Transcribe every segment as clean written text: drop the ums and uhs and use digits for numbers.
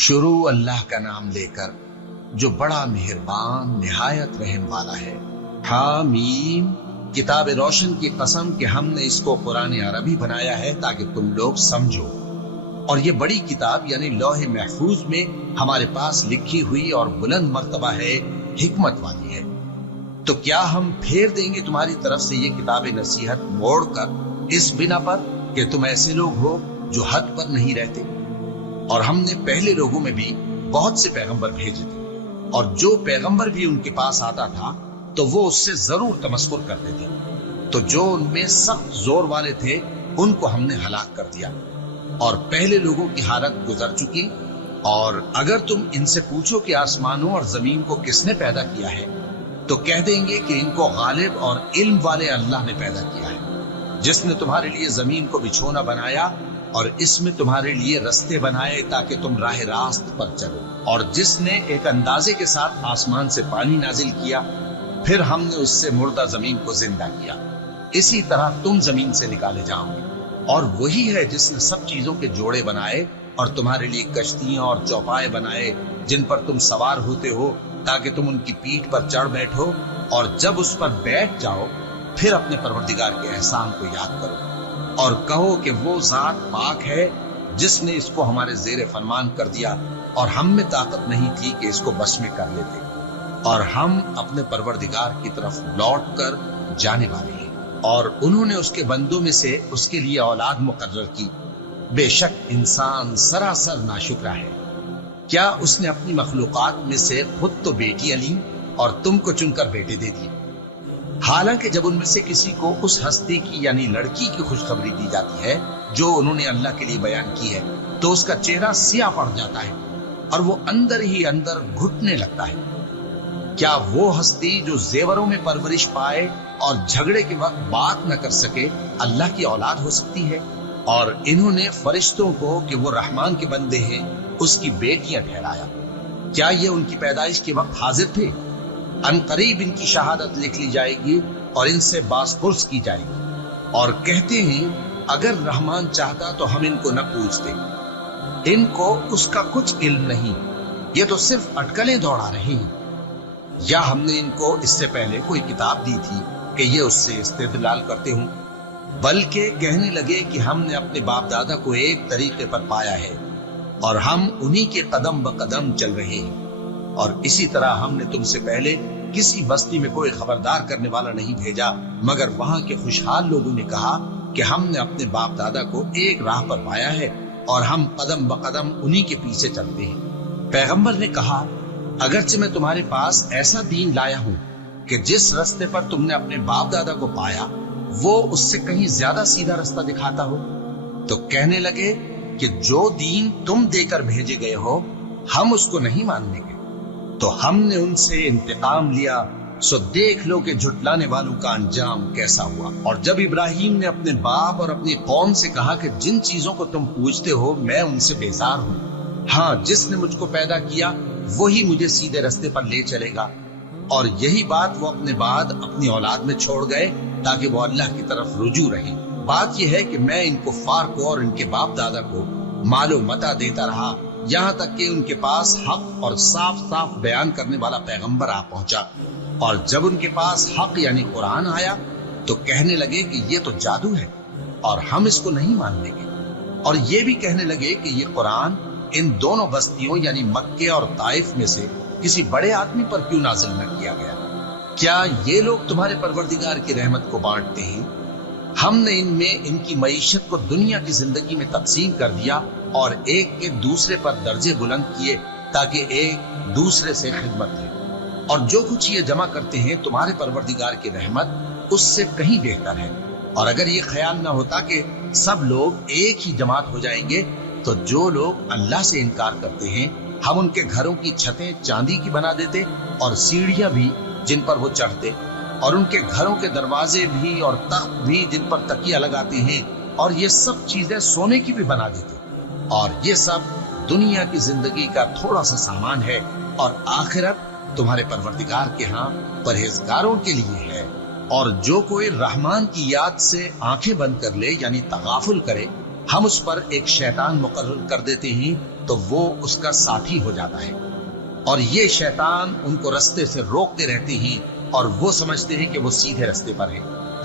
शुरू अल्लाह का नाम लेकर जो बड़ा मेहरबान निहायत रहम वाला है। हामीम, किताब रोशन की कसम कि हमने इसको कुरान अरबी बनाया है ताकि तुम लोग समझो। और ये बड़ी किताब यानी लौह महफूज में हमारे पास लिखी हुई और बुलंद मर्तबा है, हिकमत वाली है। तो क्या हम फेर देंगे तुम्हारी तरफ से ये किताब नसीहत मोड़कर इस बिना पर कि तुम ऐसे लोग हो जो हद पर नहीं रहते? और हमने पहले लोगों में भी बहुत से पैगंबर भेजे थे, और जो पैगंबर भी उनके पास आता था तो वो उससे जरूर तमस्कुर करते थे। तो जो उनमें सख्त जोर वाले थे उनको हमने हलाक कर दिया, और पहले लोगों की हालत गुजर चुकी। और अगर तुम इनसे पूछो कि आसमानों और जमीन को किसने पैदा किया है, तो कह देंगे कि इनको गालिब और इल्म वाले अल्लाह ने पैदा किया है, जिसने तुम्हारे लिए जमीन को बिछोना बनाया और इसमें तुम्हारे लिए रस्ते बनाए ताकि तुम राह रास्त पर चलो, और जिसने एक अंदाजे के साथ आसमान से पानी नाजिल किया, फिर हमने उससे मुर्दा जमीन को जिंदा किया। इसी तरह तुम जमीन से निकाले जाओगे। और वही है जिसने सब चीजों के जोड़े बनाए और तुम्हारे लिए कश्तियां और चौपाए बनाए जिन पर तुम सवार होते हो, ताकि तुम उनकी पीठ पर चढ़ बैठो, और जब उस पर बैठ जाओ फिर अपने परवरदिगार के एहसान को याद करो और कहो कि वो जात पाक है जिसने इसको हमारे जेरे फरमान कर दिया, और हम में ताकत नहीं थी कि इसको बस में कर लेते, और हम अपने परवरदिगार की तरफ लौट कर जाने वाले हैं। और उन्होंने उसके बंदों में से उसके लिए औलाद मुकर्रर की। बेशक इंसान सरासर नाशुक्रा है। क्या उसने अपनी मखलूकात में से खुद तो बेटियां ली और तुमको चुनकर बेटे दे दिए? हालांकि जब उनमें से किसी को उस हस्ती की यानी लड़की की खुशखबरी दी जाती है जो उन्होंने अल्लाह के लिए बयान की है, तो उसका चेहरा सियाह पड़ जाता है और वो अंदर ही अंदर घुटने लगता है। क्या वो हस्ती जो जेवरों में परवरिश पाए और झगड़े के वक्त बात न कर सके अल्लाह की औलाद हो सकती है? और इन्होंने फरिश्तों को कि वो रहमान के बंदे हैं उसकी बेटियां ठहराया। क्या ये उनकी पैदाइश के वक्त हाजिर थे? अनकरीब इनकी शहादत लिख ली जाएगी और इनसे बासपुर्स की जाएगी। और कहते हैं अगर रहमान चाहता तो हम इनको न पूछते। इनको उसका कुछ इल्म नहीं, ये तो सिर्फ अटकलें दौड़ा रहे हैं। या हमने इनको इससे पहले कोई किताब दी थी कि ये उससे इस्तेदलाल करते हों? बल्कि कहने लगे कि हमने अपने बाप दादा को एक तरीके पर पाया है और हम उन्हीं के कदम ब कदम चल रहे हैं। और इसी तरह हमने तुमसे पहले किसी बस्ती में कोई खबरदार करने वाला नहीं भेजा, मगर वहां के खुशहाल लोगों ने कहा कि हमने अपने बाप दादा को एक राह पर पाया है और हम कदम ब कदम उन्हीं के पीछे चलते हैं। पैगंबर ने कहा अगरचे मैं तुम्हारे पास ऐसा दीन लाया हूं कि जिस रास्ते पर तुमने अपने बाप दादा को पाया वो उससे कहीं ज्यादा सीधा रास्ता दिखाता हो, तो कहने लगे कि जो दीन तुम देकर भेजे गए हो हम उसको नहीं मानेंगे। तो हमने उनसे इंतकाम लिया, सो देख लो कि झुटलाने वालों का अंजाम कैसा हुआ। और जब इब्राहिम ने अपने बाप और अपनी कौम से कहा कि जिन चीजों को तुम पूछते हो मैं उनसे बेजार हूं, हाँ जिसने मुझको पैदा किया वही मुझे सीधे रास्ते पर ले चलेगा। और यही बात वो अपने बाद अपनी औलाद में छोड़ गए ताकि वो अल्लाह की तरफ रुजू रहे। बात यह है कि मैं इन कुफ्फार को और इनके बाप दादा को मालो मता देता रहा, यहाँ तक कि उनके पास हक और साफ साफ बयान करने वाला पैगंबर आ पहुंचा। और जब उनके पास हक यानी कुरान आया तो कहने लगे कि ये तो जादू है और हम इसको नहीं मानेंगे। और ये भी कहने लगे कि ये कुरान इन दोनों बस्तियों यानी मक्के और ताइफ में से किसी बड़े आदमी पर क्यों नाजिल न किया गया? क्या ये लोग तुम्हारे परवरदिगार की रहमत को बांटते हैं? हमने इनमें इनकी मईशत को दुनिया की जिंदगी में तकसीम कर दिया और एक के दूसरे पर दर्जे बुलंद किए ताकि एक दूसरे से खिदमत ले। और जो कुछ ये जमा करते हैं तुम्हारे परवरदिगार की रहमत उससे कहीं बेहतर है। और अगर ये ख्याल न होता कि सब लोग एक ही जमात हो जाएंगे, तो जो लोग अल्लाह से इनकार करते हैं हम उनके घरों की छतें चांदी की बना देते और सीढ़ियां भी जिन पर वो चढ़ते, और उनके घरों के दरवाजे भी और तख्त भी जिन पर तकिया लगाते हैं, और ये सब चीजें सोने की भी बना देते। और ये सब दुनिया की जिंदगी का थोड़ा सा सामान है, और आखिरत तुम्हारे परवरदिगार के यहाँ परहेजगारों के लिए है। और जो कोई रहमान की याद से आंखें बंद कर ले यानी तगाफुल करे, हम उस पर एक शैतान मुकर्रर कर देते हैं تو وہ اس کا ساتھی ہو جاتا ہے، اور یہ شیطان ان کو رستے سے روکتے رہتے ہیں اور وہ سمجھتے ہیں کہ وہ سیدھے رستے پر ہیں،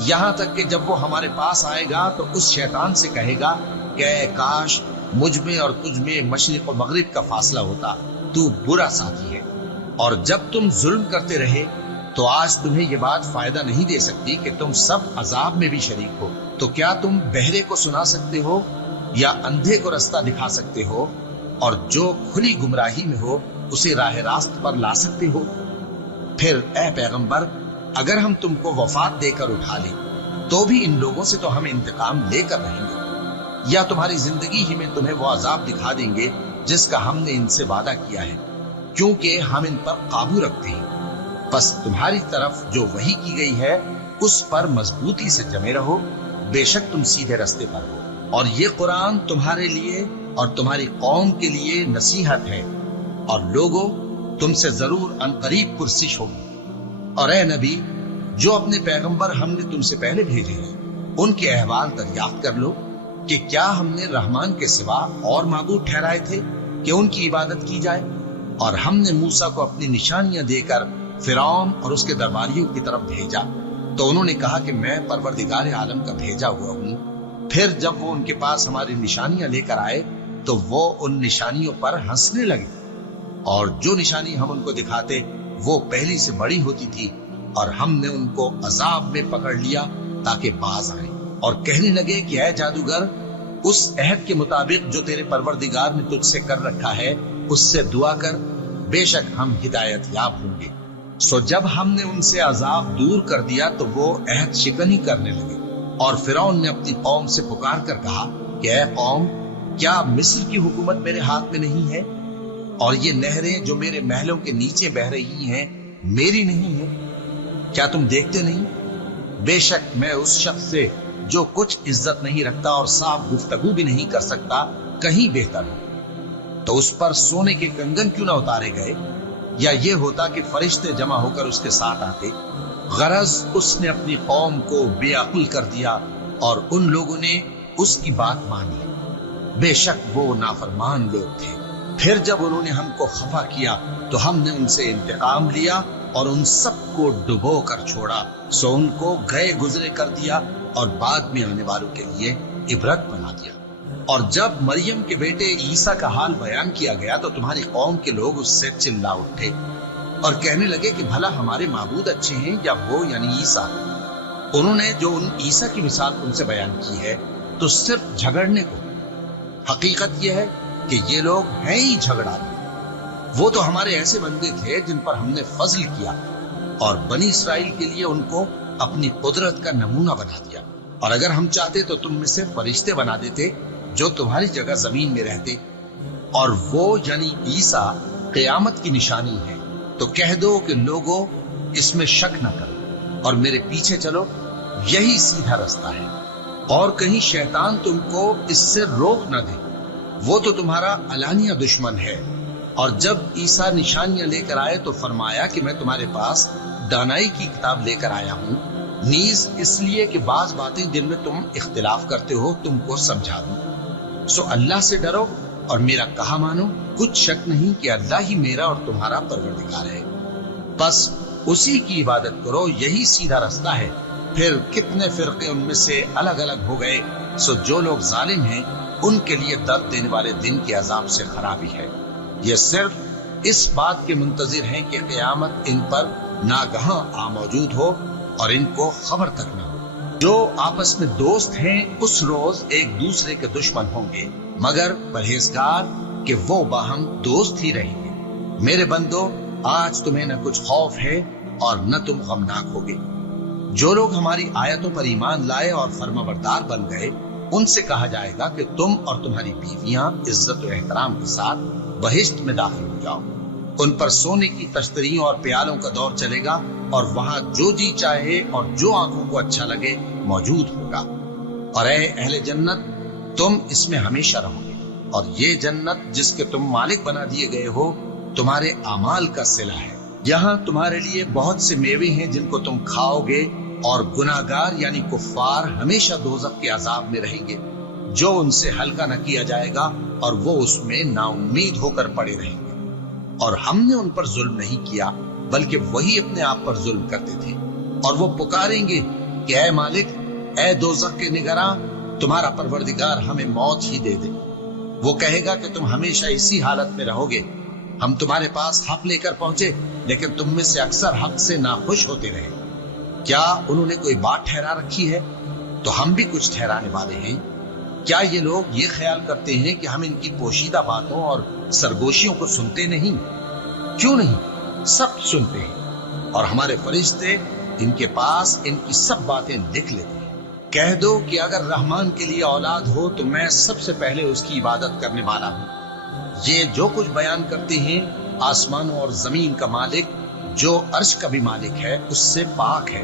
یہاں تک کہ جب وہ ہمارے پاس آئے گا تو اس شیطان سے کہے گا کہ اے کاش مجھ میں اور تجھ میں مشرق و مغرب کا فاصلہ ہوتا، تو برا ساتھی ہے۔ اور جب تم ظلم کرتے رہے تو آج تمہیں یہ بات فائدہ نہیں دے سکتی کہ تم سب عذاب میں بھی شریک ہو، تو کیا تم بہرے کو سنا سکتے ہو یا اندھے کو رستہ دکھا سکتے ہو، اور جو کھلی گمراہی میں ہو اسے راہ راست پر لا سکتے ہو؟ پھر اے پیغمبر، اگر ہم تم کو وفات دے کر اٹھا لیں تو بھی ان لوگوں سے تو ہم انتقام لے کر رہیں گے، یا تمہاری زندگی ہی میں تمہیں وہ عذاب دکھا دیں گے جس کا ہم نے ان سے وعدہ کیا ہے، کیونکہ ہم ان پر قابو رکھتے ہیں۔ پس تمہاری طرف جو وحی کی گئی ہے اس پر مضبوطی سے جمے رہو، بے شک تم سیدھے رستے پر ہو، اور یہ قرآن تمہارے لیے اور تمہاری قوم کے لیے نصیحت ہے، اور لوگوں تم سے ضرور عنقریب پرسش ہوگی۔ اور اے نبی، جو اپنے پیغمبر ہم نے تم سے پہلے بھیجے ہیں ان کے احوال دریافت کر لو کہ کیا ہم نے رحمان کے سوا اور معبود ٹھہرائے تھے کہ ان کی عبادت کی جائے؟ اور ہم نے موسیٰ کو اپنی نشانیاں دے کر فرعون اور اس کے درباریوں کی طرف بھیجا، تو انہوں نے کہا کہ میں پروردگار عالم کا بھیجا ہوا ہوں۔ پھر جب وہ ان کے پاس ہماری نشانیاں لے کر آئے تو وہ ان نشانیوں پر ہنسنے لگے، اور جو نشانی ہم ان کو دکھاتے وہ پہلی سے بڑی ہوتی تھی، اور ہم نے ان کو عذاب میں پکڑ لیا تاکہ باز آئیں، اور کہنے لگے کہ اے جادوگر، اس عہد کے مطابق جو تیرے پروردگار نے تجھ سے کر رکھا ہے اس سے دعا کر، بے شک ہم ہدایت یاب ہوں گے۔ سو جب ہم نے ان سے عذاب دور کر دیا تو وہ عہد شکنی کرنے لگے، اور فرعون نے اپنی قوم سے پکار کر کہا کہ اے قوم، کیا مصر کی حکومت میرے ہاتھ میں نہیں ہے، اور یہ نہریں جو میرے محلوں کے نیچے بہ رہی ہیں میری نہیں ہیں؟ کیا تم دیکھتے نہیں؟ بے شک میں اس شخص سے جو کچھ عزت نہیں رکھتا اور صاف گفتگو بھی نہیں کر سکتا کہیں بہتر ہوں۔ تو اس پر سونے کے کنگن کیوں نہ اتارے گئے، یا یہ ہوتا کہ فرشتے جمع ہو کر اس کے ساتھ آتے؟ غرض اس نے اپنی قوم کو بے عقل کر دیا اور ان لوگوں نے اس کی بات مان لی، بے شک وہ نافرمان لوگ تھے۔ پھر جب انہوں نے ہم کو خفا کیا تو ہم نے ان سے انتقام لیا اور ان سب کو ڈبو کر چھوڑا، سو ان کو گئے گزرے کر دیا اور بعد میں آنے والوں کے لیے عبرت بنا دیا۔ اور جب مریم کے بیٹے عیسیٰ کا حال بیان کیا گیا تو تمہاری قوم کے لوگ اس سے چلا اٹھے اور کہنے لگے کہ بھلا ہمارے معبود اچھے ہیں یا وہ یعنی عیسیٰ؟ انہوں نے جو ان عیسیٰ کی مثال تم سے بیان کی ہے تو صرف جھگڑنے کو، حقیقت یہ ہے کہ یہ لوگ ہیں ہی جھگڑالے۔ وہ تو ہمارے ایسے بندے تھے جن پر ہم نے فضل کیا، اور بنی اسرائیل کے لیے ان کو اپنی قدرت کا نمونہ بنا دیا، اور اگر ہم چاہتے تو تم میں سے فرشتے بنا دیتے جو تمہاری جگہ زمین میں رہتے، اور وہ یعنی عیسیٰ قیامت کی نشانی ہے۔ تو کہہ دو کہ لوگوں اس میں شک نہ کرو اور میرے پیچھے چلو، یہی سیدھا رستہ ہے، اور کہیں شیطان تم کو اس سے روک نہ دے، وہ تو تمہارا علانیہ دشمن ہے۔ اور جب عیسیٰ نشانیاں لے کر آئے تو فرمایا کہ میں تمہارے پاس دانائی کی کتاب لے کر آیا ہوں، نیز اس لیے کہ بعض باتیں جن میں تم اختلاف کرتے ہو تم کو سمجھا دوں۔ سو اللہ سے ڈرو اور میرا کہا مانو، کچھ شک نہیں کہ اللہ ہی میرا اور تمہارا پروردگار ہے، بس اسی کی عبادت کرو، یہی سیدھا رستہ ہے۔ پھر کتنے فرقے ان میں سے الگ الگ ہو گئے، سو جو لوگ ظالم ہیں ان کے لیے درد دینے والے دن کے عذاب سے خرابی ہے۔ یہ صرف اس بات کے منتظر ہیں کہ قیامت ان پر ناگہاں آ موجود ہو اور ان کو خبر تک نہ ہو۔ جو آپس میں دوست ہیں اس روز ایک دوسرے کے دشمن ہوں گے، مگر پرہیزگار کہ وہ باہم دوست ہی رہیں گے۔ میرے بندو، آج تمہیں نہ کچھ خوف ہے اور نہ تم غمناک ہوگے۔ جو لوگ ہماری آیتوں پر ایمان لائے اور فرمانبردار بن گئے ان سے کہا جائے گا کہ تم اور تمہاری بیویاں عزت و احترام کے ساتھ بہشت میں داخل ہو جاؤ۔ ان پر سونے کی تشتریوں اور پیالوں کا دور چلے گا، اور وہاں جو جی چاہے اور جو آنکھوں کو اچھا لگے موجود ہوگا۔ اور اے اہل جنت، تم اس میں ہمیشہ رہو گے، اور یہ جنت جس کے تم مالک بنا دیے گئے ہو تمہارے اعمال کا صلہ ہے۔ یہاں تمہارے لیے بہت سے میوے ہیں جن کو تم کھاؤ گے، اور گناہگار یعنی کفار ہمیشہ دوزخ کے عذاب میں رہیں گے۔ जो उनसे हल्का न किया जाएगा और वो उसमें नाउम्मीद होकर पड़े रहेंगे। और हमने उन पर जुल्म नहीं किया, बल्कि वही अपने आप पर जुल्म करते थे। और वो पुकारेंगे कि ऐ मालिक, ऐ दोज़ख के निगरां, तुम्हारा परवरदिगार हमें मौत ही दे दे। वो कहेगा कि तुम हमेशा इसी हालत में रहोगे। हम तुम्हारे पास हक लेकर पहुंचे, लेकिन तुम में से अक्सर हक से नाखुश होते रहे। क्या उन्होंने कोई बात ठहरा रखी है? तो हम भी कुछ ठहराने वाले हैं। क्या ये लोग ये ख्याल करते हैं कि हम इनकी पोशीदा बातों और सरगोशियों को सुनते नहीं? क्यों नहीं, सब सुनते हैं, और हमारे फरिश्ते इनके पास इनकी सब बातें लिख लेते हैं। कह दो कि अगर रहमान के लिए औलाद हो तो मैं सबसे पहले उसकी इबादत करने वाला हूं। ये जो कुछ बयान करते हैं, आसमानों और जमीन का मालिक, जो अर्श का भी मालिक है, उससे पाक है।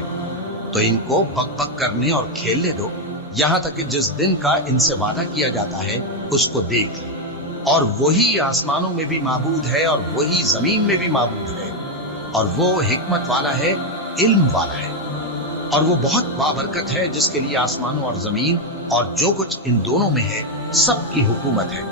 तो इनको बक बक करने और खेलने दो, यहां तक कि जिस दिन का इनसे वादा किया जाता है उसको देख ले। और वही आसमानों में भी माबूद है और वही जमीन में भी माबूद है, और वो हिकमत वाला है, इल्म वाला है, और वो बहुत बाबरकत है, जिसके लिए आसमानों और जमीन और जो कुछ इन दोनों में है सबकी हुकूमत है।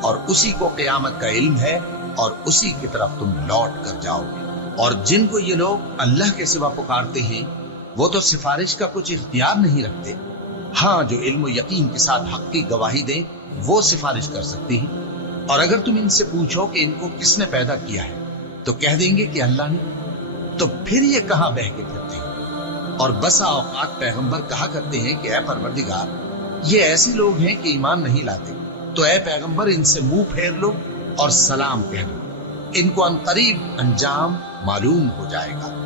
और उसी को क़यामत का इल्म है, और उसी की तरफ तुम लौट कर जाओगे। और जिनको ये लोग अल्लाह के सिवा पुकारते हैं, वो तो सिफारिश का कुछ इख्तियार नहीं रखते। हाँ, जो इल्म यकीन के साथ हक की गवाही दें, वो सिफारिश कर सकती हैं। और अगर तुम इनसे पूछो कि इनको किसने पैदा किया है, तो कह देंगे कि अल्लाह ने। तो फिर ये कहां बह के फिरते हैं? और बसा औकात पैगंबर कहा करते हैं कि ऐ परवरदिगार, ये ऐसे लोग हैं कि ईमान नहीं लाते, तो ऐ पैगंबर इनसे मुंह फेर लो और सलाम कह दो, इनको अनकरीब अंजाम मालूम हो जाएगा।